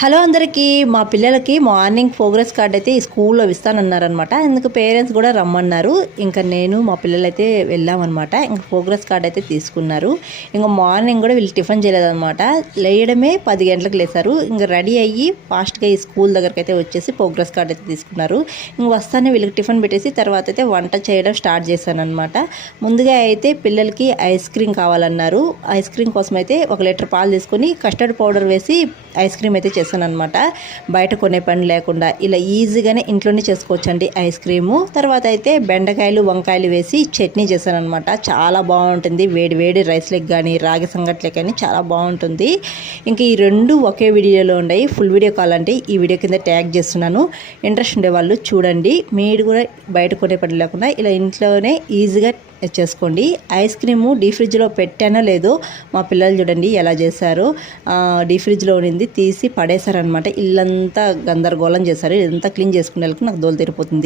Hello అందరికీ మా పిల్లలకి మార్నింగ్ ప్రోగ్రెస్ కార్డ్ అయితే ఈ స్కూల్లో ఇస్తానన్నారనమాట. అందుకు పేరెంట్స్ కూడా రమ్మన్నారు. ఇంకా నేను మా పిల్లలైతే వెళ్ళామన్నమాట ఇంకా ప్రోగ్రెస్ కార్డ్ అయితే తీసుకున్నారు. ఇంకా మార్నింగ్ కూడా వీళ్ళు టిఫిన్ చేయలేదన్నమాట లేయడమే పది గంటలకు లేసారు. ఇంకా రెడీ అయ్యి ఫాస్ట్గా ఈ స్కూల్ దగ్గరికి అయితే వచ్చేసి ప్రోగ్రెస్ కార్డ్ అయితే తీసుకున్నారు. ఇంక వస్తానే వీళ్ళకి టిఫిన్ పెట్టేసి తర్వాత అయితే వంట చేయడం స్టార్ట్ చేశానమాట ముందుగా అయితే పిల్లలకి ఐస్ క్రీమ్ కావాలన్నారు. ఐస్ క్రీమ్ కోసం అయితే ఒక లీటర్ పాలు తీసుకొని కస్టర్డ్ పౌడర్ వేసి ఐస్ క్రీమ్ అయితే చేశాను అనమాట బయట కొనే పని లేకుండా ఇలా ఈజీగానే ఇంట్లోనే చేసుకోవచ్చండి ఐస్ క్రీము. తర్వాత అయితే బెండకాయలు వంకాయలు వేసి చట్నీ చేశాను అనమాట చాలా బాగుంటుంది. వేడి వేడి రైస్లకు కానీ రాగి సంగట్లకి కానీ చాలా బాగుంటుంది. ఇంకా ఈ రెండు ఒకే వీడియోలో ఉన్నాయి ఫుల్ వీడియో కావాలంటే ఈ వీడియో కింద ట్యాగ్ చేస్తున్నాను. ఇంట్రెస్ట్ ఉండే వాళ్ళు చూడండి. మీరు కూడా బయట కొనే పని లేకుండా ఇలా ఇంట్లోనే ఈజీగా చేసుకోండి. ఐస్ క్రీము డీ ఫ్రిడ్జ్లో పెట్టానో లేదో మా పిల్లలు చూడండి ఎలా చేశారు. డీ ఫ్రిడ్జ్లో ఉండింది తీసి పడేశారనమాట ఇల్లంతా గందరగోళం చేశారు. ఇదంతా క్లీన్ చేసుకునే నాకు దోలు తీరిపోతుంది.